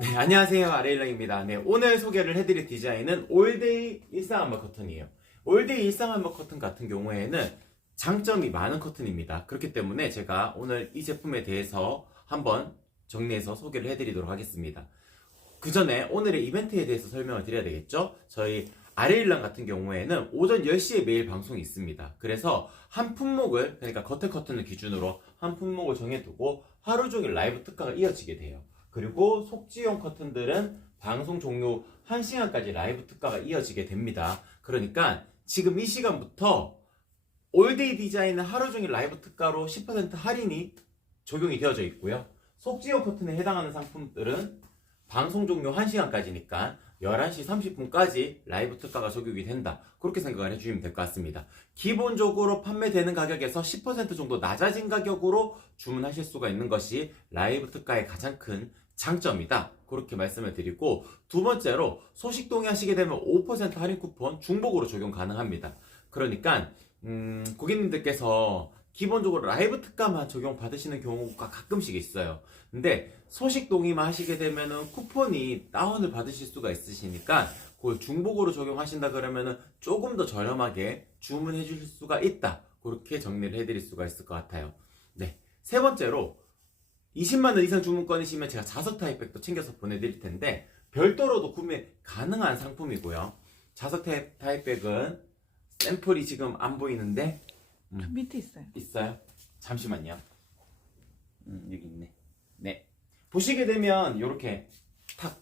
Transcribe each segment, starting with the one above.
네, 안녕하세요. 아레일랑입니다. 네, 오늘 소개를 해드릴 디자인은 올데이 일상암막 커튼이에요. 올데이 일상암막 커튼 같은 경우에는 장점이 많은 커튼입니다. 그렇기 때문에 제가 오늘 이 제품에 대해서 한번 정리해서 소개를 해드리도록 하겠습니다. 그 전에 오늘의 이벤트에 대해서 설명을 드려야 되겠죠? 저희 아레일랑 같은 경우에는 오전 10시에 매일 방송이 있습니다. 그래서 한 품목을, 그러니까 겉에 커튼을 기준으로 한 품목을 정해두고 하루 종일 라이브 특가가 이어지게 돼요. 그리고 속지용 커튼들은 방송 종료 1시간까지 라이브 특가가 이어지게 됩니다. 그러니까 지금 이 시간부터 올데이 디자인은 하루 종일 라이브 특가로 10% 할인이 적용이 되어져 있고요. 속지용 커튼에 해당하는 상품들은 방송 종료 1시간까지니까 11시 30분까지 라이브 특가가 적용이 된다. 그렇게 생각을 해주시면 될 것 같습니다. 기본적으로 판매되는 가격에서 10% 정도 낮아진 가격으로 주문하실 수가 있는 것이 라이브 특가의 가장 큰 장점이다. 그렇게 말씀을 드리고, 두 번째로 소식 동의하시게 되면 5% 할인 쿠폰 중복으로 적용 가능합니다. 그러니까 고객님들께서 기본적으로 라이브 특가만 적용 받으시는 경우가 가끔씩 있어요. 근데 소식 동의만 하시게 되면은 쿠폰이 다운을 받으실 수가 있으시니까 그걸 중복으로 적용하신다 그러면은 조금 더 저렴하게 주문해 주실 수가 있다. 그렇게 정리를 해드릴 수가 있을 것 같아요. 네. 세 번째로 20만원 이상 주문권이시면 제가 자석 타입백도 챙겨서 보내드릴 텐데 별도로도 구매 가능한 상품이고요. 자석 타입백은 샘플이 지금 안 보이는데 밑에 있어요. 있어요? 잠시만요. 여기 있네. 네. 보시게 되면 이렇게 탁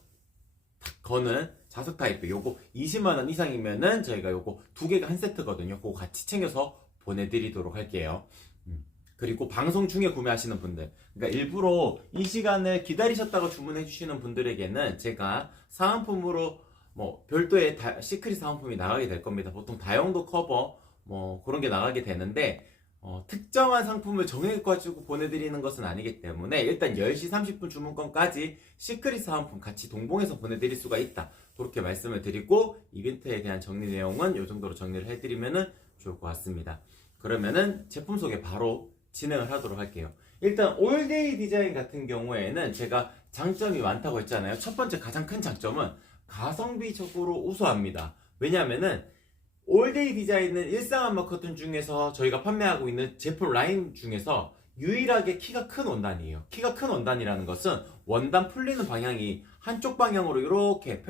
거는 자석 타입 요거 20만원 이상이면은 저희가 요거 두 개가 한 세트거든요. 그거 같이 챙겨서 보내드리도록 할게요. 그리고 방송 중에 구매하시는 분들, 그러니까 일부러 이 시간을 기다리셨다가 주문해 주시는 분들에게는 제가 사은품으로 뭐 별도의 시크릿 사은품이 나가게 될 겁니다. 보통 다용도 커버 뭐 그런 게 나가게 되는데 특정한 상품을 정해가지고 보내드리는 것은 아니기 때문에 일단 10시 30분 주문권까지 시크릿 사은품 같이 동봉해서 보내드릴 수가 있다. 그렇게 말씀을 드리고, 이벤트에 대한 정리 내용은 이 정도로 정리를 해드리면 좋을 것 같습니다. 그러면은 제품 소개 바로 진행을 하도록 할게요. 일단 올데이 디자인 같은 경우에는 제가 장점이 많다고 했잖아요. 첫 번째 가장 큰 장점은 가성비적으로 우수합니다. 왜냐하면은 올데이 디자인은 일상암막 커튼 중에서 저희가 판매하고 있는 제품 라인 중에서 유일하게 키가 큰 원단이에요. 키가 큰 원단이라는 것은 원단 풀리는 방향이 한쪽 방향으로 이렇게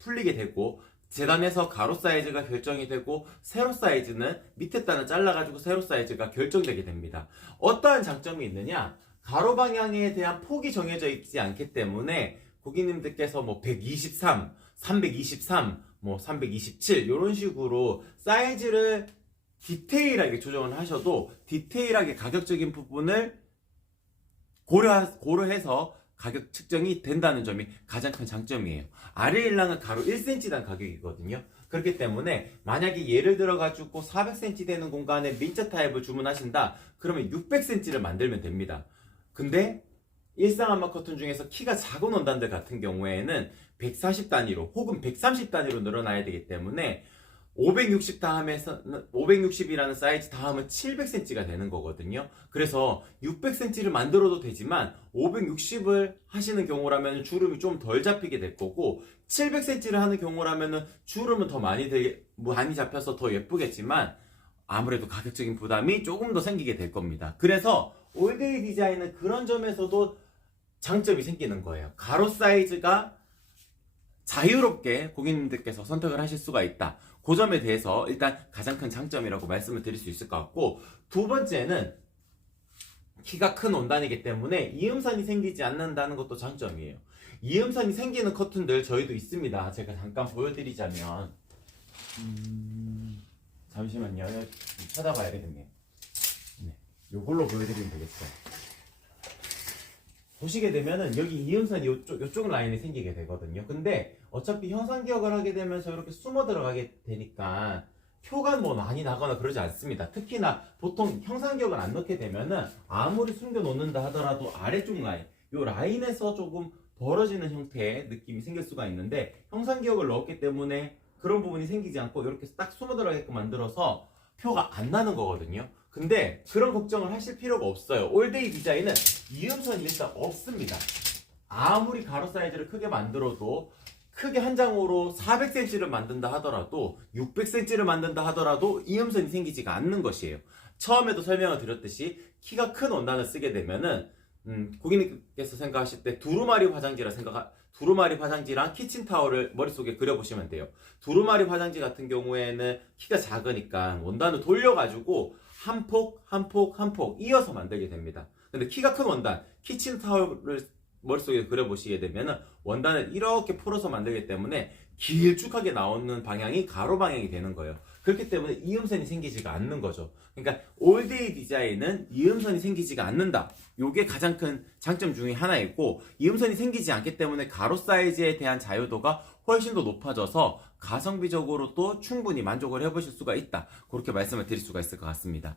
풀리게 되고, 재단에서 가로 사이즈가 결정이 되고 세로 사이즈는 밑에 단을 잘라가지고 세로 사이즈가 결정되게 됩니다. 어떠한 장점이 있느냐? 가로 방향에 대한 폭이 정해져 있지 않기 때문에 고객님들께서 뭐 123, 323, 뭐 327 이런 식으로 사이즈를 디테일하게 조정을 하셔도 디테일하게 가격적인 부분을 고려해서 가격 측정이 된다는 점이 가장 큰 장점이에요. 아레일랑은 가로 1cm당 가격이거든요. 그렇기 때문에 만약에 예를 들어 가지고 400cm 되는 공간에 민자 타입을 주문하신다 그러면 600cm를 만들면 됩니다. 근데 일상암막 커튼 중에서 키가 작은 원단들 같은 경우에는 140 단위로 혹은 130 단위로 늘어나야 되기 때문에 560 다음에서 560이라는 사이즈 다음은 700cm가 되는 거거든요. 그래서 600cm를 만들어도 되지만 560을 하시는 경우라면 주름이 좀 덜 잡히게 될 거고, 700cm를 하는 경우라면 주름은 더 많이 잡혀서 더 예쁘겠지만 아무래도 가격적인 부담이 조금 더 생기게 될 겁니다. 그래서 올데이 디자인은 그런 점에서도 장점이 생기는 거예요. 가로 사이즈가 자유롭게 고객님들께서 선택을 하실 수가 있다. 그 점에 대해서 일단 가장 큰 장점이라고 말씀을 드릴 수 있을 것 같고, 두 번째는 키가 큰 원단이기 때문에 이음선이 생기지 않는다는 것도 장점이에요. 이음선이 생기는 커튼들 저희도 있습니다. 제가 잠깐 보여드리자면 잠시만요. 찾아봐야겠네요. 네, 요걸로 보여드리면 되겠어요. 보시게 되면은 여기 이음선이 요쪽 라인이 생기게 되거든요. 근데 어차피 형상 기억을 하게 되면서 이렇게 숨어 들어가게 되니까 표가 뭐 많이 나거나 그러지 않습니다. 특히나 보통 형상 기억을 안 넣게 되면은 아무리 숨겨 놓는다 하더라도 아래쪽 라인, 요 라인에서 조금 벌어지는 형태의 느낌이 생길 수가 있는데, 형상 기억을 넣었기 때문에 그런 부분이 생기지 않고 이렇게 딱 숨어 들어가게끔 만들어서 표가 안 나는 거거든요. 근데 그런 걱정을 하실 필요가 없어요. 올데이 디자인은 이음선이 일단 없습니다. 아무리 가로 사이즈를 크게 만들어도 크게 한 장으로 400cm를 만든다 하더라도 600cm를 만든다 하더라도 이음선이 생기지가 않는 것이에요. 처음에도 설명을 드렸듯이 키가 큰 원단을 쓰게 되면은 고객님께서 생각하실 때 두루마리 화장지랑 키친타올을 머릿속에 그려보시면 돼요. 두루마리 화장지 같은 경우에는 키가 작으니까 원단을 돌려가지고 한 폭, 한 폭, 한 폭 이어서 만들게 됩니다. 근데 키가 큰 원단, 키친타올을 머릿속에 그려보시게 되면 원단을 이렇게 풀어서 만들기 때문에 길쭉하게 나오는 방향이 가로 방향이 되는 거예요. 그렇기 때문에 이음선이 생기지가 않는 거죠. 그러니까 올데이 디자인은 이음선이 생기지가 않는다. 이게 가장 큰 장점 중에 하나이고, 이음선이 생기지 않기 때문에 가로 사이즈에 대한 자유도가 훨씬 더 높아져서 가성비적으로도 충분히 만족을 해보실 수가 있다. 그렇게 말씀을 드릴 수가 있을 것 같습니다.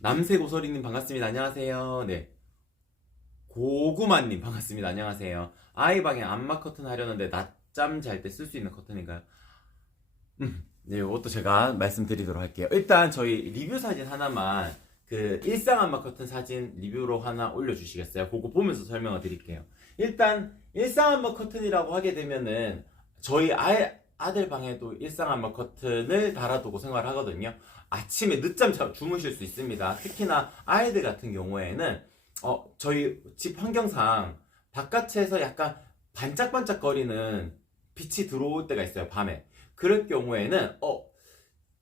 남색오소리님 반갑습니다. 안녕하세요. 네. 고구마님 반갑습니다. 안녕하세요. 아이방에 안마 커튼 하려는데 낮잠 잘 때 쓸 수 있는 커튼인가요? 네, 이것도 제가 말씀드리도록 할게요. 일단 저희 리뷰 사진 하나만 그 일상 안마 커튼 사진 리뷰로 하나 올려주시겠어요? 그거 보면서 설명을 드릴게요. 일단 일상 안마 커튼이라고 하게 되면은 저희 아들 방에도 일상 안마 커튼을 달아두고 생활을 하거든요. 아침에 늦잠 주무실 수 있습니다. 특히나 아이들 같은 경우에는 저희 집 환경상 바깥에서 약간 반짝반짝거리는 빛이 들어올 때가 있어요, 밤에. 그럴 경우에는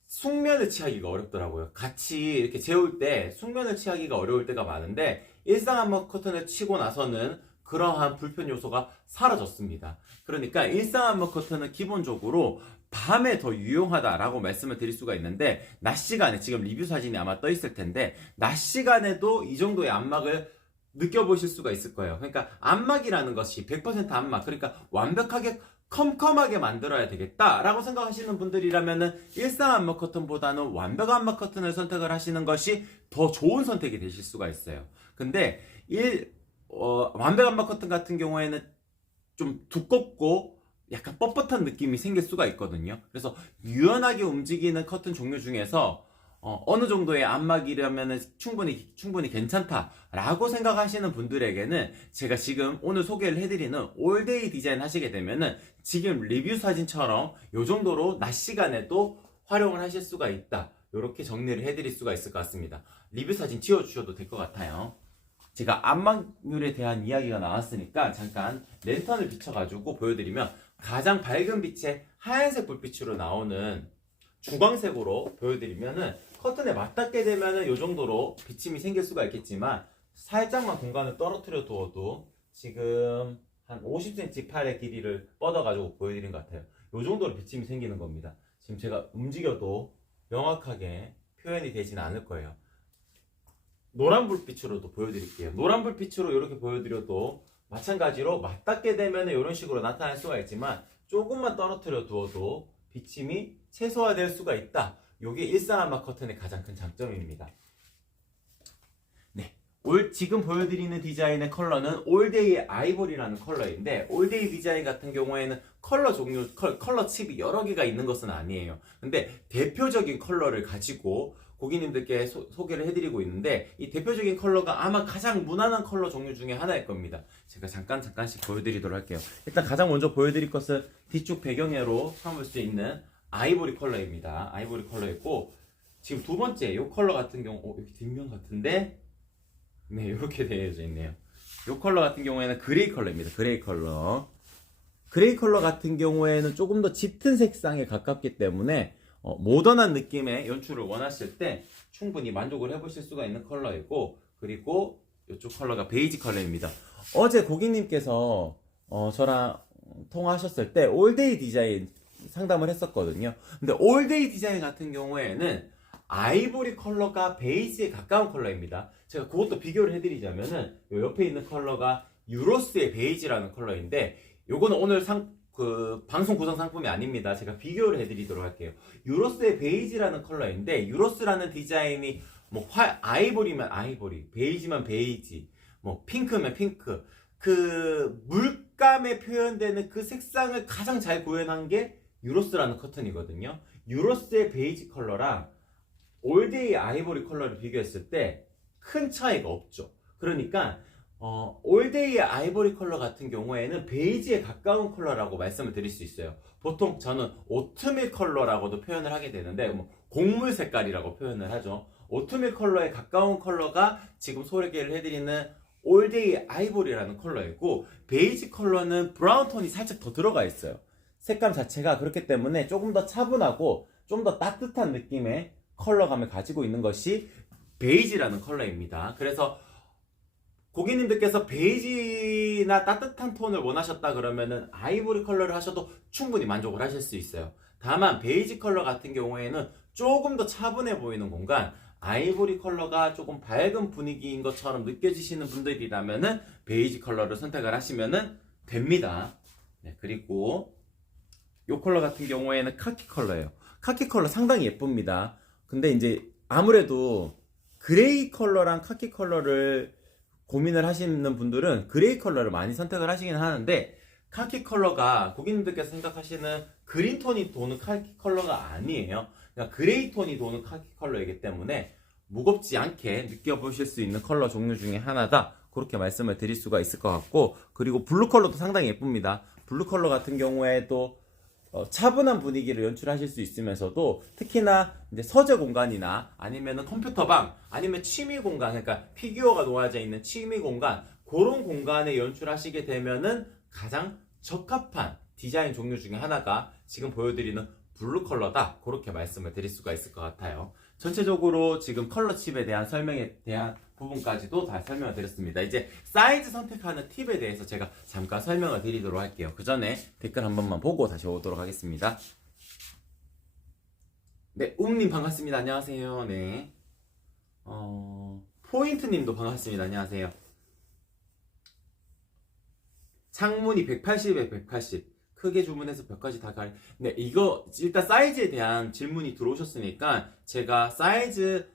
숙면을 취하기가 어렵더라고요. 같이 이렇게 재울 때 숙면을 취하기가 어려울 때가 많은데, 일상 안마 커튼을 치고 나서는 그러한 불편 요소가 사라졌습니다. 그러니까 일상 안마 커튼은 기본적으로 밤에 더 유용하다라고 말씀을 드릴 수가 있는데, 낮 시간에 지금 리뷰 사진이 아마 떠 있을 텐데 낮 시간에도 이 정도의 안막을 느껴보실 수가 있을 거예요. 그러니까 안막이라는 것이 100% 안막, 그러니까 완벽하게 컴컴하게 만들어야 되겠다라고 생각하시는 분들이라면은 일상 안막 커튼보다는 완벽한 안막 커튼을 선택을 하시는 것이 더 좋은 선택이 되실 수가 있어요. 근데 완벽 안막 커튼 같은 경우에는 좀 두껍고 약간 뻣뻣한 느낌이 생길 수가 있거든요. 그래서 유연하게 움직이는 커튼 종류 중에서 어느 정도의 안막이라면 충분히 괜찮다라고 생각하시는 분들에게는 제가 지금 오늘 소개를 해드리는 올데이 디자인 하시게 되면은 지금 리뷰 사진처럼 이 정도로 낮 시간에도 활용을 하실 수가 있다. 이렇게 정리를 해드릴 수가 있을 것 같습니다. 리뷰 사진 지워주셔도 될 것 같아요. 제가 안막률에 대한 이야기가 나왔으니까 잠깐 랜턴을 비춰가지고 보여드리면, 가장 밝은 빛에 하얀색 불빛으로 나오는 주광색으로 보여드리면은 커튼에 맞닿게 되면은 이 정도로 비침이 생길 수가 있겠지만, 살짝만 공간을 떨어뜨려 두어도 지금 한 50cm 팔의 길이를 뻗어가지고 보여드린 것 같아요. 이 정도로 비침이 생기는 겁니다. 지금 제가 움직여도 명확하게 표현이 되지는 않을 거예요. 노란 불빛으로도 보여드릴게요. 노란 불빛으로 이렇게 보여드려도 마찬가지로 맞닿게 되면 이런 식으로 나타날 수가 있지만, 조금만 떨어뜨려 두어도 비침이 최소화될 수가 있다. 이게 일상 안마 커튼의 가장 큰 장점입니다. 네, 지금 보여드리는 디자인의 컬러는 올데이 아이보리라는 컬러인데, 올데이 디자인 같은 경우에는 컬러 칩이 여러 개가 있는 것은 아니에요. 근데 대표적인 컬러를 가지고 고객님들께 소개를 해드리고 있는데, 이 대표적인 컬러가 아마 가장 무난한 컬러 종류 중에 하나일 겁니다. 제가 잠깐씩 보여드리도록 할게요. 일단 가장 먼저 보여드릴 것은 뒤쪽 배경으로 삼을 수 있는 아이보리 컬러입니다. 아이보리 컬러였고, 지금 두 번째 이 컬러 같은 경우 여기 뒷면 같은데, 네, 이렇게 되어져 있네요. 이 컬러 같은 경우에는 그레이 컬러입니다. 그레이 컬러. 그레이 컬러 같은 경우에는 조금 더 짙은 색상에 가깝기 때문에 모던한 느낌의 연출을 원하실 때 충분히 만족을 해보실 수가 있는 컬러이고, 그리고 이쪽 컬러가 베이지 컬러입니다. 어제 고객님께서 저랑 통화하셨을 때 올데이 디자인 상담을 했었거든요. 근데 올데이 디자인 같은 경우에는 아이보리 컬러가 베이지에 가까운 컬러입니다. 제가 그것도 비교를 해드리자면은 요 옆에 있는 컬러가 유로스의 베이지라는 컬러인데, 요거는 오늘 방송 구성 상품이 아닙니다. 제가 비교를 해드리도록 할게요. 유로스의 베이지라는 컬러인데, 유로스라는 디자인이 뭐 아이보리면 아이보리, 베이지면 베이지, 뭐 핑크면 핑크, 그 물감에 표현되는 그 색상을 가장 잘 구현한 게 유로스라는 커튼이거든요. 유로스의 베이지 컬러랑 올데이 아이보리 컬러를 비교했을 때 큰 차이가 없죠. 그러니까 올데이 아이보리 컬러 같은 경우에는 베이지에 가까운 컬러라고 말씀을 드릴 수 있어요. 보통 저는 오트밀 컬러라고도 표현을 하게 되는데 뭐 곡물 색깔이라고 표현을 하죠. 오트밀 컬러에 가까운 컬러가 지금 소개를 해드리는 올데이 아이보리라는 컬러이고, 베이지 컬러는 브라운 톤이 살짝 더 들어가 있어요. 색감 자체가 그렇기 때문에 조금 더 차분하고 좀 더 따뜻한 느낌의 컬러감을 가지고 있는 것이 베이지라는 컬러입니다. 그래서 고객님들께서 베이지나 따뜻한 톤을 원하셨다 그러면은 아이보리 컬러를 하셔도 충분히 만족을 하실 수 있어요. 다만 베이지 컬러 같은 경우에는 조금 더 차분해 보이는 공간, 아이보리 컬러가 조금 밝은 분위기인 것처럼 느껴지시는 분들이라면은 베이지 컬러를 선택을 하시면은 됩니다. 네, 그리고 이 컬러 같은 경우에는 카키 컬러예요. 카키 컬러 상당히 예쁩니다. 근데 이제 아무래도 그레이 컬러랑 카키 컬러를 고민을 하시는 분들은 그레이 컬러를 많이 선택을 하시긴 하는데, 카키 컬러가 고객님들께서 생각하시는 그린 톤이 도는 카키 컬러가 아니에요. 그러니까 그레이 톤이 도는 카키 컬러이기 때문에 무겁지 않게 느껴보실 수 있는 컬러 종류 중에 하나다, 그렇게 말씀을 드릴 수가 있을 것 같고, 그리고 블루 컬러도 상당히 예쁩니다. 블루 컬러 같은 경우에도 차분한 분위기를 연출하실 수 있으면서도, 특히나 이제 서재 공간이나 아니면은 컴퓨터방, 아니면 취미 공간, 그러니까 피규어가 놓아져 있는 취미 공간, 그런 공간에 연출하시게 되면은 가장 적합한 디자인 종류 중에 하나가 지금 보여드리는 블루 컬러다, 그렇게 말씀을 드릴 수가 있을 것 같아요. 전체적으로 지금 컬러 칩에 대한 설명에 대한 부분까지도 다 설명을 드렸습니다. 이제 사이즈 선택하는 팁에 대해서 제가 잠깐 설명을 드리도록 할게요. 그 전에 댓글 한 번만 보고 다시 오도록 하겠습니다. 네, 님 반갑습니다. 안녕하세요. 네. 포인트님도 반갑습니다. 안녕하세요. 창문이 180에 180. 크게 주문해서 벽까지 다 가리. 네, 이거 일단 사이즈에 대한 질문이 들어오셨으니까 제가 사이즈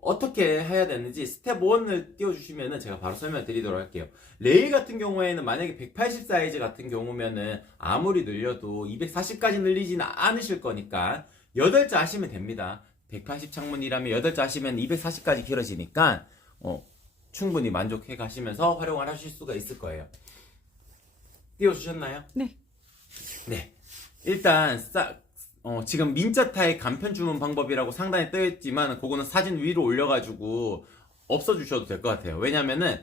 어떻게 해야 되는지 스텝 1을 띄워주시면은 제가 바로 설명 드리도록 할게요. 레일 같은 경우에는 만약에 180 사이즈 같은 경우면은 아무리 늘려도 240까지 늘리지는 않으실 거니까 8자 하시면 됩니다. 180 창문이라면 8자 하시면 240까지 길어지니까 충분히 만족해 가시면서 활용을 하실 수가 있을 거예요. 띄워주셨나요? 네. 네. 일단 지금 민자타의 간편 주문 방법이라고 상단에 떠있지만 그거는 사진 위로 올려가지고 없어주셔도 될 것 같아요. 왜냐면은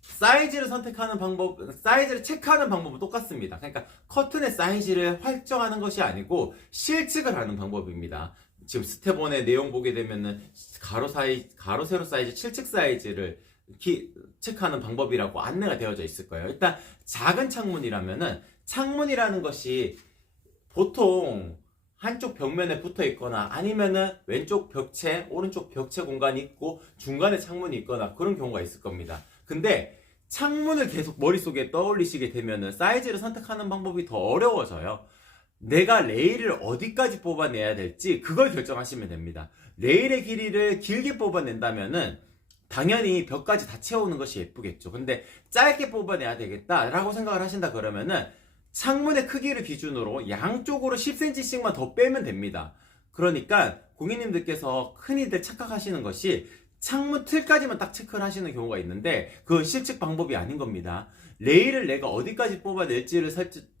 사이즈를 선택하는 방법, 사이즈를 체크하는 방법은 똑같습니다. 그러니까 커튼의 사이즈를 설정하는 것이 아니고 실측을 하는 방법입니다. 지금 스텝 1의 내용 보게 되면은 가로 세로 사이즈, 실측 사이즈를 체크하는 방법이라고 안내가 되어져 있을 거예요. 일단 작은 창문이라면은, 창문이라는 것이 보통 한쪽 벽면에 붙어 있거나 아니면은 왼쪽 벽체, 오른쪽 벽체 공간이 있고 중간에 창문이 있거나 그런 경우가 있을 겁니다. 근데 창문을 계속 머릿속에 떠올리시게 되면은 사이즈를 선택하는 방법이 더 어려워져요. 내가 레일을 어디까지 뽑아내야 될지 그걸 결정하시면 됩니다. 레일의 길이를 길게 뽑아낸다면은 당연히 벽까지 다 채우는 것이 예쁘겠죠. 근데 짧게 뽑아내야 되겠다라고 생각을 하신다 그러면은 창문의 크기를 기준으로 양쪽으로 10cm씩만 더 빼면 됩니다. 그러니까 고객님들께서 흔히들 착각하시는 것이 창문 틀까지만 딱 체크를 하시는 경우가 있는데 그건 실측 방법이 아닌 겁니다. 레일을 내가 어디까지 뽑아낼지를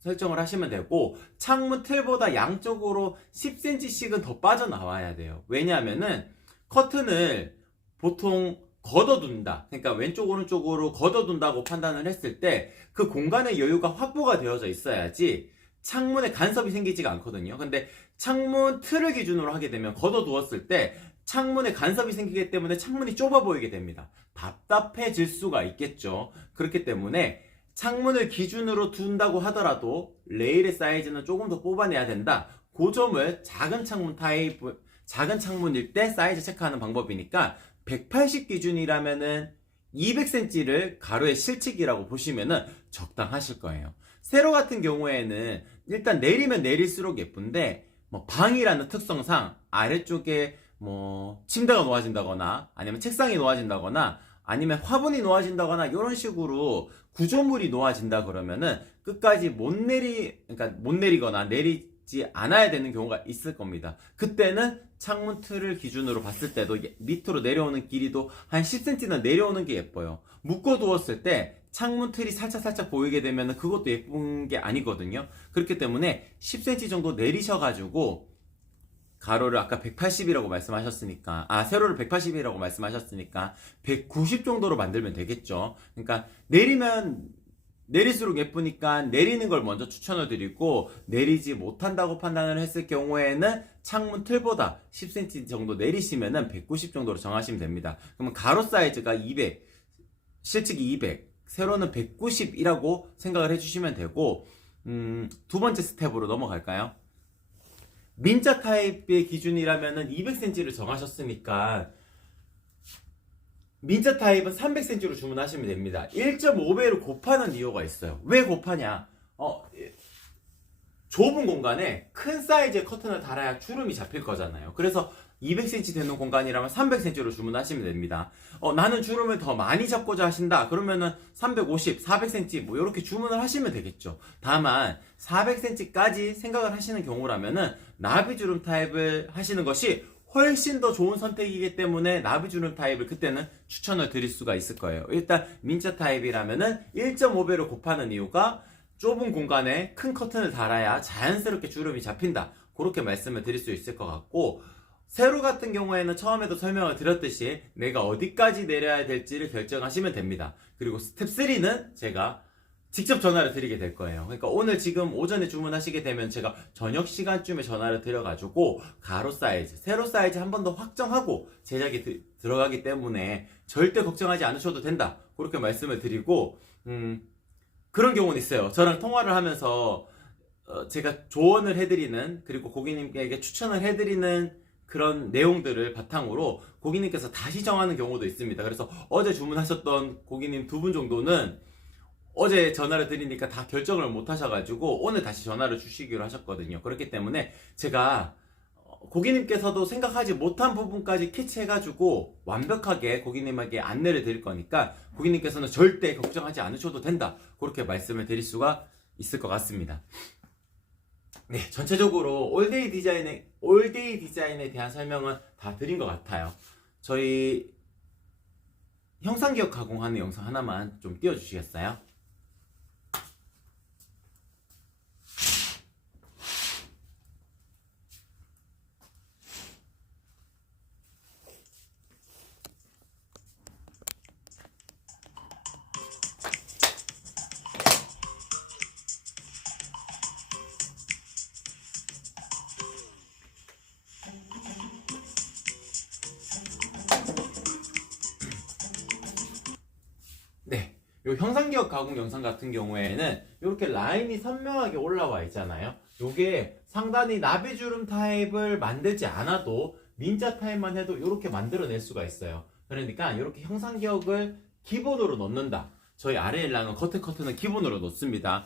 설정을 하시면 되고, 창문 틀보다 양쪽으로 10cm씩은 더 빠져나와야 돼요. 왜냐하면은 커튼을 보통 걷어둔다, 그러니까 왼쪽 오른쪽으로 걷어둔다고 판단을 했을 때 그 공간의 여유가 확보가 되어져 있어야지 창문에 간섭이 생기지가 않거든요. 근데 창문 틀을 기준으로 하게 되면 걷어두었을 때 창문에 간섭이 생기기 때문에 창문이 좁아 보이게 됩니다. 답답해질 수가 있겠죠. 그렇기 때문에 창문을 기준으로 둔다고 하더라도 레일의 사이즈는 조금 더 뽑아내야 된다, 그 점을 작은 창문일 때 사이즈 체크하는 방법이니까 180 기준이라면은 200cm를 가로의 실측이라고 보시면은 적당하실 거예요. 세로 같은 경우에는 일단 내리면 내릴수록 예쁜데, 방이라는 특성상 아래쪽에 침대가 놓아진다거나 아니면 책상이 놓아진다거나 아니면 화분이 놓아진다거나 이런 식으로 구조물이 놓아진다 그러면은 끝까지 못 내리거나 내리지 있지 않아야 되는 경우가 있을 겁니다. 그때는 창문 틀을 기준으로 봤을 때도 밑으로 내려오는 길이도 한 10cm는 내려오는 게 예뻐요. 묶어두었을 때 창문 틀이 살짝 보이게 되면 그것도 예쁜 게 아니거든요. 그렇기 때문에 10cm 정도 내리셔가지고 가로를 아까 180이라고 말씀하셨으니까, 세로를 180이라고 말씀하셨으니까 190 정도로 만들면 되겠죠. 그러니까 내리면 내릴수록 예쁘니까 내리는 걸 먼저 추천을 드리고, 내리지 못한다고 판단을 했을 경우에는 창문 틀보다 10cm 정도 내리시면은 190 정도로 정하시면 됩니다. 그러면 가로 사이즈가 200, 실측이 200, 세로는 190이라고 생각을 해주시면 되고, 두 번째 스텝으로 넘어갈까요? 민자 타입의 기준이라면은 200cm를 정하셨으니까 민자 타입은 300cm로 주문하시면 됩니다. 1.5배로 곱하는 이유가 있어요. 왜 곱하냐? 좁은 공간에 큰 사이즈의 커튼을 달아야 주름이 잡힐 거잖아요. 그래서 200cm 되는 공간이라면 300cm로 주문하시면 됩니다. 나는 주름을 더 많이 잡고자 하신다. 그러면은 350, 400cm 뭐 이렇게 주문을 하시면 되겠죠. 다만 400cm까지 생각을 하시는 경우라면은 나비주름 타입을 하시는 것이 훨씬 더 좋은 선택이기 때문에 나비주름 타입을 그때는 추천을 드릴 수가 있을 거예요. 일단 민자 타입이라면은 1.5배로 곱하는 이유가 좁은 공간에 큰 커튼을 달아야 자연스럽게 주름이 잡힌다. 그렇게 말씀을 드릴 수 있을 것 같고, 세로 같은 경우에는 처음에도 설명을 드렸듯이 내가 어디까지 내려야 될지를 결정하시면 됩니다. 그리고 스텝 3는 제가 직접 전화를 드리게 될 거예요. 그러니까 오늘 지금 오전에 주문하시게 되면 제가 저녁 시간쯤에 전화를 드려가지고 가로 사이즈, 세로 사이즈 한 번 더 확정하고 제작이 들어가기 때문에 절대 걱정하지 않으셔도 된다. 그렇게 말씀을 드리고, 그런 경우는 있어요. 저랑 통화를 하면서 제가 조언을 해드리는, 그리고 고객님에게 추천을 해드리는 그런 내용들을 바탕으로 고객님께서 다시 정하는 경우도 있습니다. 그래서 어제 주문하셨던 고객님 2분 정도는 어제 전화를 드리니까 다 결정을 못 하셔가지고 오늘 다시 전화를 주시기로 하셨거든요. 그렇기 때문에 제가 고객님께서도 생각하지 못한 부분까지 캐치해가지고 완벽하게 고객님에게 안내를 드릴 거니까 고객님께서는 절대 걱정하지 않으셔도 된다. 그렇게 말씀을 드릴 수가 있을 것 같습니다. 네, 전체적으로 올데이 디자인에 대한 설명은 다 드린 것 같아요. 저희 형상기억 가공하는 영상 하나만 좀 띄워주시겠어요? 네, 요 형상기억 가공 영상 같은 경우에는 이렇게 라인이 선명하게 올라와 있잖아요. 요게 상단이 나비주름 타입을 만들지 않아도 민자 타입만 해도 이렇게 만들어낼 수가 있어요. 그러니까 이렇게 형상기억을 기본으로 넣는다. 저희 아레일랑은 커튼 커튼은 기본으로 넣습니다.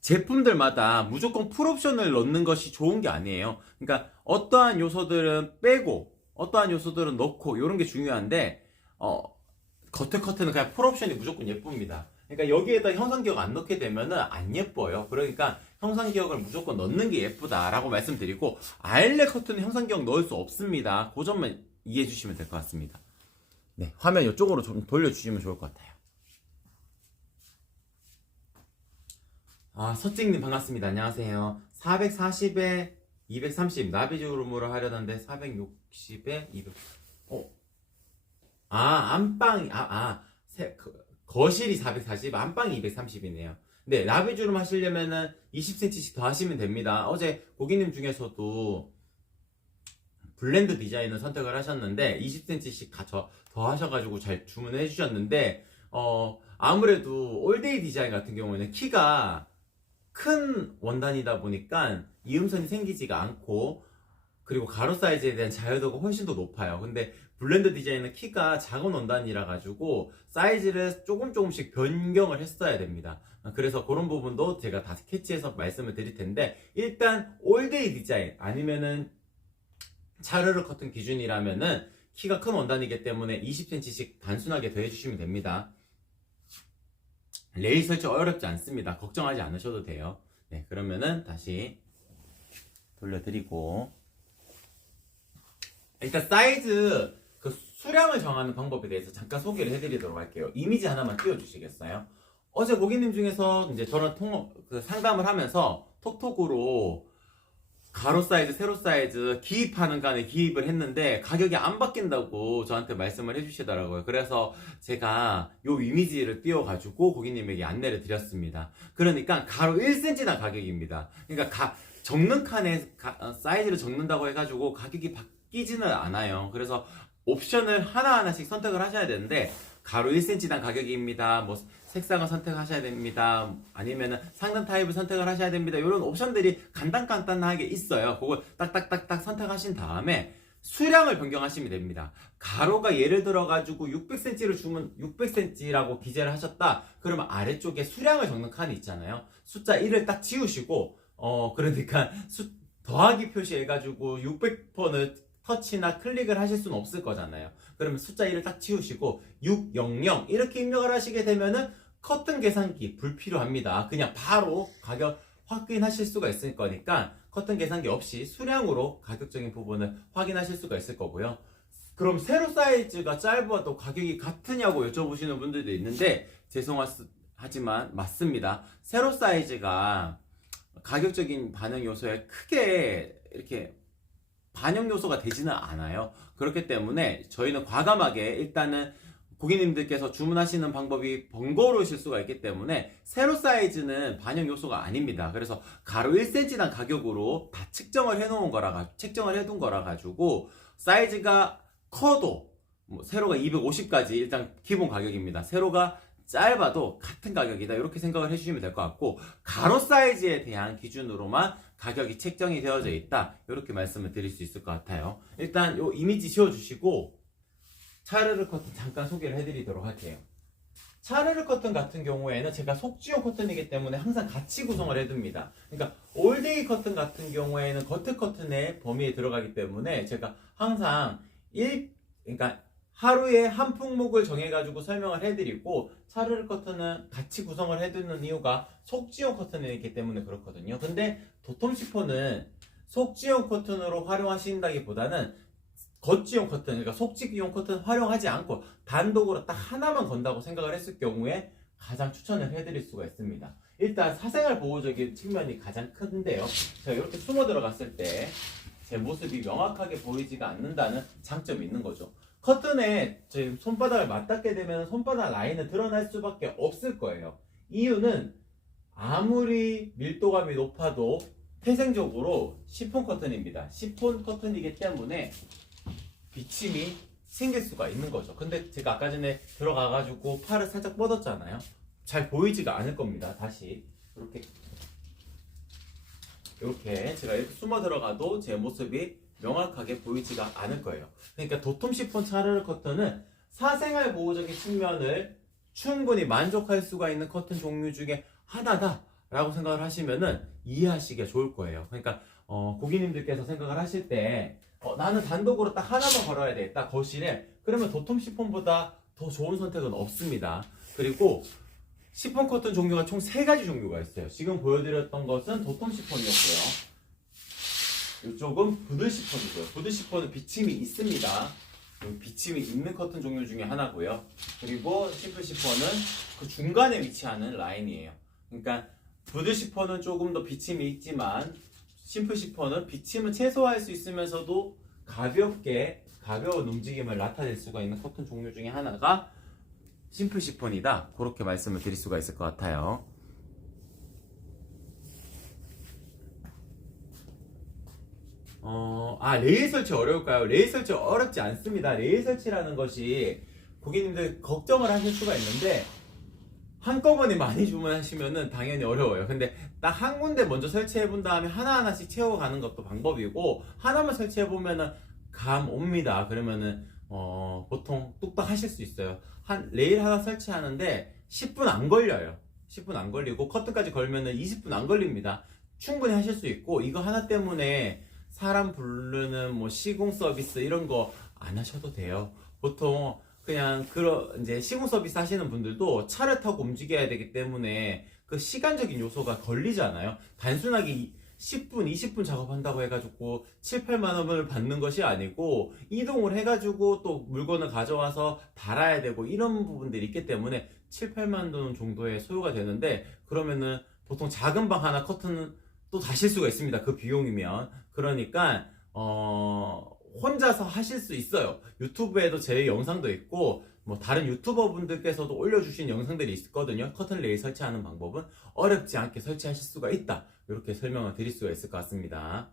제품들마다 무조건 풀옵션을 넣는 것이 좋은 게 아니에요. 그러니까 어떠한 요소들은 빼고 어떠한 요소들은 넣고 이런 게 중요한데, 겉에 커튼은 그냥 풀옵션이 무조건 예쁩니다. 그러니까 여기에다 형상기억 안 넣게 되면은 안 예뻐요. 그러니까 형상기억을 무조건 넣는 게 예쁘다라고 말씀드리고, 아일레 커튼은 형상기억 넣을 수 없습니다. 그 점만 이해해 주시면 될 것 같습니다. 네, 화면 이쪽으로 좀 돌려주시면 좋을 것 같아요. 서찍님 반갑습니다. 안녕하세요. 440에 230 나비주름으로 하려는데 460에 200. 안방이 거실이 440, 안방이 230이네요. 네, 나비주름 하시려면은 20cm씩 더 하시면 됩니다. 어제 고객님 중에서도 블렌드 디자인을 선택을 하셨는데 20cm씩 더 하셔가지고 잘 주문을 해주셨는데, 아무래도 올데이 디자인 같은 경우에는 키가 큰 원단이다 보니까 이음선이 생기지가 않고, 그리고 가로 사이즈에 대한 자유도가 훨씬 더 높아요. 근데 블렌드 디자인은 키가 작은 원단이라 가지고 사이즈를 조금씩 변경을 했어야 됩니다. 그래서 그런 부분도 제가 다 스케치해서 말씀을 드릴 텐데, 일단 올데이 디자인 아니면은 차르르 커튼 기준이라면은 키가 큰 원단이기 때문에 20cm씩 단순하게 더해주시면 됩니다. 레일 설치 어렵지 않습니다. 걱정하지 않으셔도 돼요. 네, 그러면은 다시 돌려드리고, 일단 사이즈 그 수량을 정하는 방법에 대해서 잠깐 소개를 해드리도록 할게요. 이미지 하나만 띄워주시겠어요? 어제 고객님 중에서 이제 저랑 상담을 하면서 톡톡으로 가로 사이즈, 세로 사이즈 기입하는 간에 기입을 했는데 가격이 안 바뀐다고 저한테 말씀을 해주시더라고요. 그래서 제가 요 이미지를 띄워가지고 고객님에게 안내를 드렸습니다. 그러니까 가로 1cm당 가격입니다. 그러니까 적는 칸에 사이즈를 적는다고 해가지고 가격이 바뀌지는 않아요. 그래서 옵션을 하나하나씩 선택을 하셔야 되는데 가로 1cm당 가격입니다. 뭐 색상을 선택하셔야 됩니다. 아니면은 상단 타입을 선택을 하셔야 됩니다. 이런 옵션들이 간단하게 있어요. 그걸 딱딱딱딱 선택하신 다음에 수량을 변경하시면 됩니다. 가로가 예를 들어 가지고 600cm를 주면 600cm라고 기재를 하셨다. 그러면 아래쪽에 수량을 적는 칸이 있잖아요. 숫자 1을 딱 지우시고 그러니까 더하기 표시해가지고 600번을 터치나 클릭을 하실 수는 없을 거잖아요. 그러면 숫자 1을 딱 지우시고 600 이렇게 입력을 하시게 되면은 커튼 계산기 불필요합니다. 그냥 바로 가격 확인하실 수가 있을 거니까 커튼 계산기 없이 수량으로 가격적인 부분을 확인하실 수가 있을 거고요. 그럼 세로 사이즈가 짧아도 가격이 같으냐고 여쭤보시는 분들도 있는데 죄송하지만 맞습니다. 세로 사이즈가 가격적인 반영 요소에 크게 이렇게 반영 요소가 되지는 않아요. 그렇기 때문에 저희는 과감하게 일단은 고객님들께서 주문하시는 방법이 번거로우실 수가 있기 때문에 세로 사이즈는 반영 요소가 아닙니다. 그래서 가로 1cm당 가격으로 다 책정을 해둔 거라 가지고 사이즈가 커도 세로가 250까지 일단 기본 가격입니다. 세로가 짧아도 같은 가격이다 이렇게 생각을 해주시면 될 것 같고 가로 사이즈에 대한 기준으로만 가격이 책정이 되어져 있다 이렇게 말씀을 드릴 수 있을 것 같아요. 일단 요 이미지 지워주시고 차르르 커튼 잠깐 소개를 해드리도록 할게요. 차르르 커튼 같은 경우에는 제가 속지용 커튼이기 때문에 항상 같이 구성을 해둡니다. 그러니까 올데이 커튼 같은 경우에는 겉트 커튼의 범위에 들어가기 때문에 제가 항상 그러니까 하루에 한 품목을 정해가지고 설명을 해드리고 차르르 커튼은 같이 구성을 해두는 이유가 속지용 커튼이기 때문에 그렇거든요. 근데 도톰 시폰은 속지용 커튼으로 활용하신다기보다는 겉지용 커튼, 그러니까 속지용 커튼 활용하지 않고 단독으로 딱 하나만 건다고 생각을 했을 경우에 가장 추천을 해드릴 수가 있습니다. 일단 사생활 보호적인 측면이 가장 큰데요. 제가 이렇게 숨어 들어갔을 때 제 모습이 명확하게 보이지가 않는다는 장점이 있는 거죠. 커튼에 제 손바닥을 맞닿게 되면 손바닥 라인은 드러날 수밖에 없을 거예요. 이유는 아무리 밀도감이 높아도 태생적으로 시폰 커튼입니다. 시폰 커튼이기 때문에 비침이 생길 수가 있는 거죠. 근데 제가 아까 전에 들어가가지고 팔을 살짝 뻗었잖아요. 잘 보이지가 않을 겁니다. 다시 이렇게 제가 이렇게 숨어 들어가도 제 모습이 명확하게 보이지가 않을 거예요. 그러니까 도톰 시폰 차르르 커튼은 사생활 보호적인 측면을 충분히 만족할 수가 있는 커튼 종류 중에 하나다 라고 생각을 하시면은 이해하시기가 좋을 거예요. 그러니까 고객님들께서 생각을 하실 때 나는 단독으로 딱 하나만 걸어야 되겠다 거실에, 그러면 도톰 시폰보다 더 좋은 선택은 없습니다. 그리고 시폰 커튼 종류가 총 3가지 종류가 있어요. 지금 보여드렸던 것은 도톰 시폰이었고요. 이쪽은 부드 시폰이고요. 부드 시폰은 비침이 있습니다. 비침이 있는 커튼 종류 중에 하나고요. 그리고 심플 시폰은 그 중간에 위치하는 라인이에요. 그러니까 부드 시폰은 조금 더 비침이 있지만 심플 시폰은 비침은 최소화할 수 있으면서도 가벼운 움직임을 나타낼 수가 있는 커튼 종류 중에 하나가 심플 시폰이다. 그렇게 말씀을 드릴 수가 있을 것 같아요. 레일 설치 어려울까요? 레일 설치 어렵지 않습니다. 레일 설치라는 것이 고객님들 걱정을 하실 수가 있는데 한꺼번에 많이 주문하시면은 당연히 어려워요. 근데 딱 한 군데 먼저 설치해 본 다음에 하나하나씩 채워가는 것도 방법이고, 하나만 설치해 보면은 감 옵니다. 그러면은 보통 뚝딱 하실 수 있어요. 레일 하나 설치하는데 10분 안 걸려요. 10분 안 걸리고 커튼까지 걸면은 20분 안 걸립니다. 충분히 하실 수 있고, 이거 하나 때문에 사람 부르는 뭐 시공 서비스 이런 거 안 하셔도 돼요. 보통 그냥 이제 시공 서비스 하시는 분들도 차를 타고 움직여야 되기 때문에 그 시간적인 요소가 걸리잖아요. 단순하게 10분, 20분 작업한다고 해가지고 7, 8만 원을 받는 것이 아니고 이동을 해가지고 또 물건을 가져와서 달아야 되고 이런 부분들이 있기 때문에 7, 8만 원 정도의 소요가 되는데, 그러면은 보통 작은 방 하나 커튼은 또 다실 수가 있습니다. 그 비용이면. 그러니까 혼자서 하실 수 있어요. 유튜브에도 제 영상도 있고 뭐 다른 유튜버 분들께서도 올려주신 영상들이 있거든요. 커튼 레일 설치하는 방법은 어렵지 않게 설치하실 수가 있다, 이렇게 설명을 드릴 수가 있을 것 같습니다.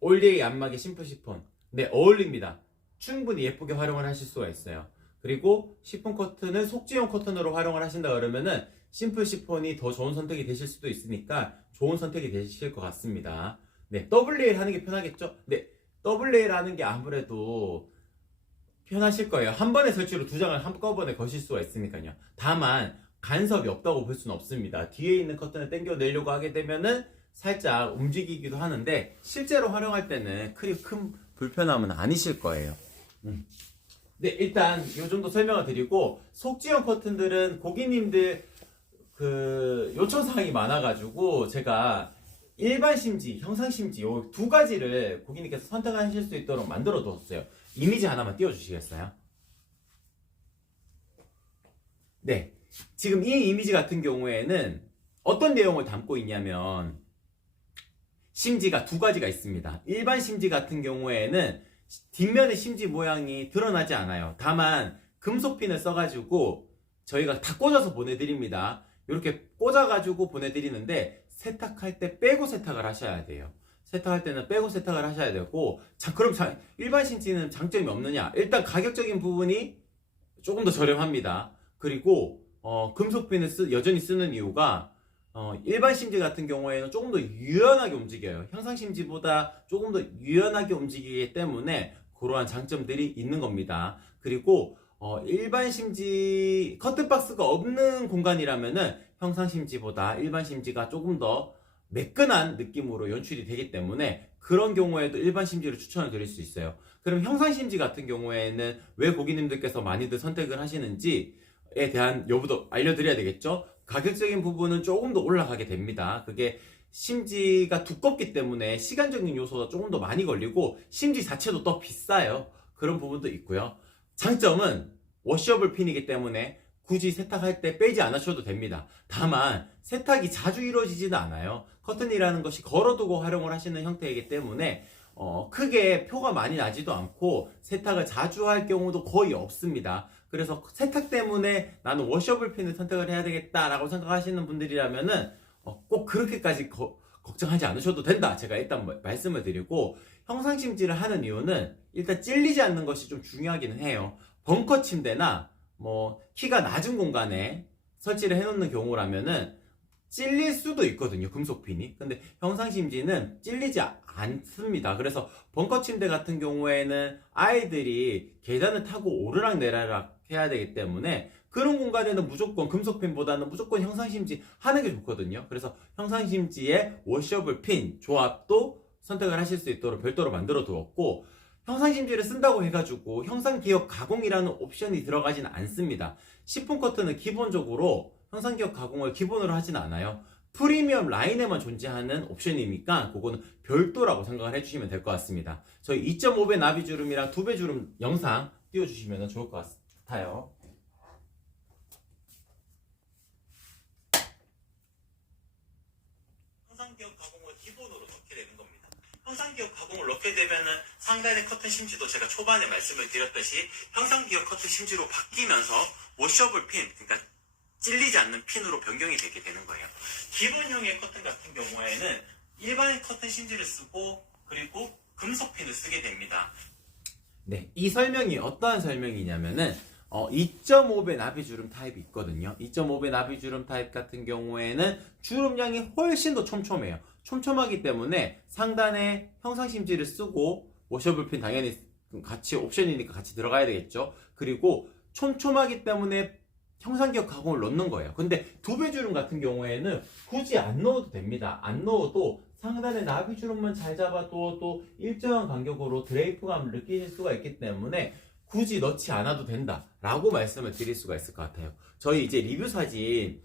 올데이 안마기 심플 시폰, 네, 어울립니다. 충분히 예쁘게 활용을 하실 수가 있어요. 그리고 시폰 커튼을 속지용 커튼으로 활용을 하신다 그러면은 심플 시폰이 더 좋은 선택이 되실 수도 있으니까 좋은 선택이 되실 것 같습니다. 네, 더블 레일 하는 게 편하겠죠? 네, 더블 레일 하는 게 아무래도 편하실 거예요. 한 번에 설치로 두 장을 한꺼번에 거실 수가 있으니까요. 다만 간섭이 없다고 볼 수는 없습니다. 뒤에 있는 커튼을 당겨내려고 하게 되면은 살짝 움직이기도 하는데 실제로 활용할 때는 크게 큰 불편함은 아니실 거예요. 네, 일단 이 정도 설명을 드리고, 속지형 커튼들은 고객님들 그 요청사항이 많아가지고 제가 일반 심지, 형상 심지 요 두 가지를 고객님께서 선택하실 수 있도록 만들어 두었어요. 이미지 하나만 띄워주시겠어요? 네, 지금 이 이미지 같은 경우에는 어떤 내용을 담고 있냐면 심지가 두 가지가 있습니다. 일반 심지 같은 경우에는 뒷면의 심지 모양이 드러나지 않아요. 다만 금속핀을 써가지고 저희가 다 꽂아서 보내드립니다. 이렇게 꽂아가지고 보내드리는데 세탁할 때 빼고 세탁을 하셔야 돼요. 세탁할 때는 빼고 세탁을 하셔야 되고, 자, 그럼 일반 심지는 장점이 없느냐? 일단 가격적인 부분이 조금 더 저렴합니다. 그리고 금속핀을 여전히 쓰는 이유가 일반 심지 같은 경우에는 조금 더 유연하게 움직여요. 형상 심지보다 조금 더 유연하게 움직이기 때문에 그러한 장점들이 있는 겁니다. 그리고 일반 심지 커튼박스가 없는 공간이라면은 형상 심지보다 일반 심지가 조금 더 매끈한 느낌으로 연출이 되기 때문에 그런 경우에도 일반 심지를 추천을 드릴 수 있어요. 그럼 형상 심지 같은 경우에는 왜 고객님들께서 많이들 선택을 하시는지에 대한 여부도 알려드려야 되겠죠? 가격적인 부분은 조금 더 올라가게 됩니다. 그게 심지가 두껍기 때문에 시간적인 요소가 조금 더 많이 걸리고 심지 자체도 더 비싸요. 그런 부분도 있고요. 장점은 워셔블 핀이기 때문에 굳이 세탁할 때 빼지 않으셔도 됩니다. 다만 세탁이 자주 이루어지지는 않아요. 커튼이라는 것이 걸어두고 활용을 하시는 형태이기 때문에 크게 표가 많이 나지도 않고 세탁을 자주 할 경우도 거의 없습니다. 그래서 세탁 때문에 나는 워셔블 핀을 선택을 해야 되겠다라고 생각하시는 분들이라면은 꼭 그렇게까지 걱정하지 않으셔도 된다, 제가 일단 말씀을 드리고, 형상 심지를 하는 이유는 일단 찔리지 않는 것이 좀 중요하기는 해요. 벙커 침대나 뭐 키가 낮은 공간에 설치를 해놓는 경우라면은 찔릴 수도 있거든요, 금속핀이. 근데 형상 심지는 찔리지 않습니다. 그래서 벙커 침대 같은 경우에는 아이들이 계단을 타고 오르락 내리락 해야 되기 때문에 그런 공간에는 무조건 금속핀보다는 무조건 형상 심지 하는 게 좋거든요. 그래서 형상 심지에 워셔블 핀 조합도 선택을 하실 수 있도록 별도로 만들어 두었고, 형상 심지를 쓴다고 해가지고 형상 기억 가공이라는 옵션이 들어가지는 않습니다. 시폰 커튼은 기본적으로 형상 기억 가공을 기본으로 하진 않아요. 프리미엄 라인에만 존재하는 옵션이니까 그거는 별도라고 생각을 해주시면 될 것 같습니다. 저희 2.5배 나비주름이랑 2배 주름 영상 띄워주시면 좋을 것 같아요. 형상 기억 가공을 기본으로 넣게 되는 겁니다. 형상 기억 가공을 넣게 되면은 상단의 커튼 심지도 제가 초반에 말씀을 드렸듯이 형상 기억 커튼 심지로 바뀌면서 워셔블 핀, 그러니까 찔리지 않는 핀으로 변경이 되게 되는 거예요. 기본형의 커튼 같은 경우에는 일반 커튼 심지를 쓰고 그리고 금속 핀을 쓰게 됩니다. 네, 이 설명이 어떠한 설명이냐면은 2.5배 나비주름 타입이 있거든요. 2.5배 나비주름 타입 같은 경우에는 주름량이 훨씬 더 촘촘해요. 촘촘하기 때문에 상단에 형상 심지를 쓰고 워셔블 핀 당연히 같이 옵션이니까 같이 들어가야 되겠죠. 그리고 촘촘하기 때문에 형상기억 가공을 넣는 거예요. 근데 2배 주름 같은 경우에는 굳이 안 넣어도 됩니다. 안 넣어도 상단에 나비주름만 잘 잡아도 일정한 간격으로 드레이프감을 느끼실 수가 있기 때문에 굳이 넣지 않아도 된다 라고 말씀을 드릴 수가 있을 것 같아요. 저희 이제 리뷰 사진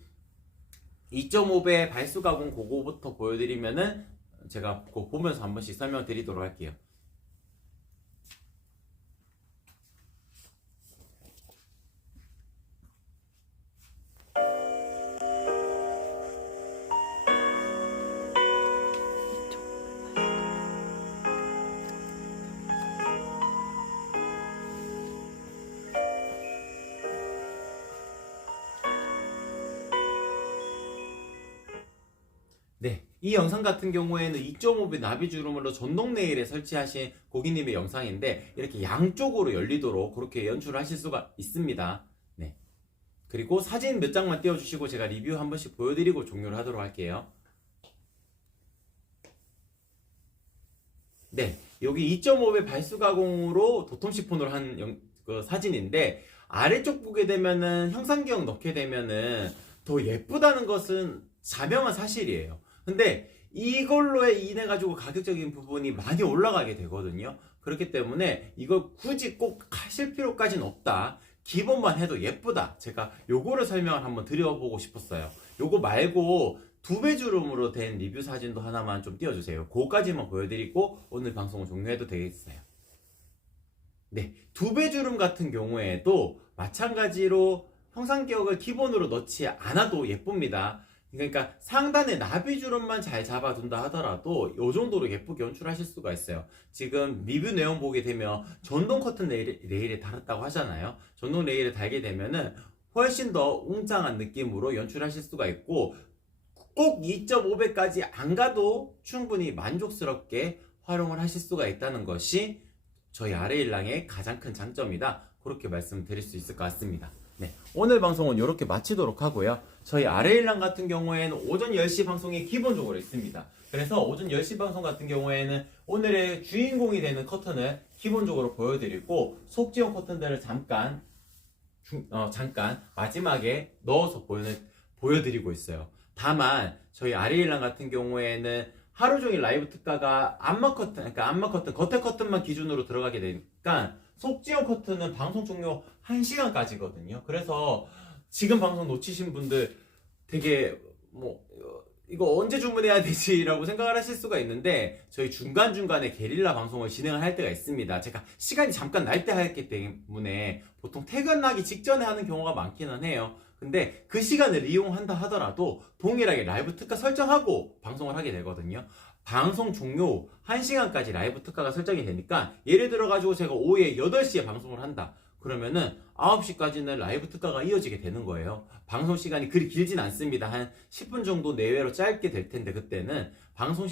2.5배 발수 가공 그거부터 보여드리면은 제가 그거 보면서 한 번씩 설명드리도록 할게요. 네, 이 영상 같은 경우에는 2.5배 나비주름으로 전동 레일에 설치하신 고객님의 영상인데 이렇게 양쪽으로 열리도록 그렇게 연출을 하실 수가 있습니다. 네, 그리고 사진 몇 장만 띄워주시고 제가 리뷰 한 번씩 보여드리고 종료를 하도록 할게요. 네, 여기 2.5배 발수 가공으로 도톰 시폰으로 한 그 사진인데 아래쪽 보게 되면은 형상기억 넣게 되면은 더 예쁘다는 것은 자명한 사실이에요. 근데 이걸로 인해 가지고 가격적인 부분이 많이 올라가게 되거든요. 그렇기 때문에 이걸 굳이 꼭 하실 필요까지는 없다. 기본만 해도 예쁘다. 제가 요거를 설명을 한번 드려보고 싶었어요. 요거 말고 2배 주름으로 된 리뷰 사진도 하나만 좀 띄워주세요. 그거까지만 보여드리고 오늘 방송을 종료해도 되겠어요. 네, 2배 주름 같은 경우에도 마찬가지로 형상기억을 기본으로 넣지 않아도 예쁩니다. 그러니까 상단에 나비주름만 잘 잡아둔다 하더라도 이 정도로 예쁘게 연출하실 수가 있어요. 지금 리뷰 내용 보게 되면 전동 커튼 레일에 달았다고 하잖아요. 전동 레일에 달게 되면은 훨씬 더 웅장한 느낌으로 연출하실 수가 있고 꼭 2.5배까지 안 가도 충분히 만족스럽게 활용을 하실 수가 있다는 것이 저희 아레일랑의 가장 큰 장점이다. 그렇게 말씀드릴 수 있을 것 같습니다. 네, 오늘 방송은 이렇게 마치도록 하고요. 저희 아레일랑 같은 경우에는 오전 10시 방송이 기본적으로 있습니다. 그래서 오전 10시 방송 같은 경우에는 오늘의 주인공이 되는 커튼을 기본적으로 보여드리고 속지형 커튼들을 잠깐 마지막에 넣어서 보여드리고 있어요. 다만 저희 아레일랑 같은 경우에는 하루 종일 라이브 특가가 안마 커튼, 그러니까 안마 커튼, 겉에 커튼만 기준으로 들어가게 되니까 속지형 커튼은 방송 종료 1시간까지거든요. 그래서 지금 방송 놓치신 분들 되게 이거 언제 주문해야 되지라고 생각을 하실 수가 있는데 저희 중간중간에 게릴라 방송을 진행을 할 때가 있습니다. 제가 시간이 잠깐 날 때 하기 때문에 보통 퇴근하기 직전에 하는 경우가 많기는 해요. 근데 그 시간을 이용한다 하더라도 동일하게 라이브 특가 설정하고 방송을 하게 되거든요. 방송 종료 1시간까지 라이브 특가가 설정이 되니까 예를 들어 가지고 제가 오후에 8시에 방송을 한다. 그러면은 9시까지는 라이브 특가가 이어지게 되는 거예요. 방송 시간이 그리 길진 않습니다. 한 10분 정도 내외로 짧게 될 텐데 그때는 방송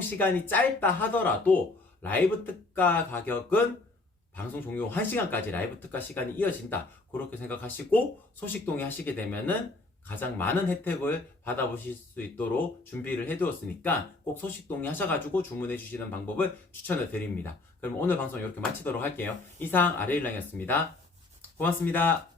시간이 짧다 하더라도 라이브 특가 가격은 방송 종료 1시간까지 라이브 특가 시간이 이어진다. 그렇게 생각하시고 소식동의 하시게 되면은 가장 많은 혜택을 받아보실 수 있도록 준비를 해두었으니까 꼭 소식동의 하셔가지고 주문해 주시는 방법을 추천을 드립니다. 그럼 오늘 방송 이렇게 마치도록 할게요. 이상 아레일랑이었습니다. 고맙습니다.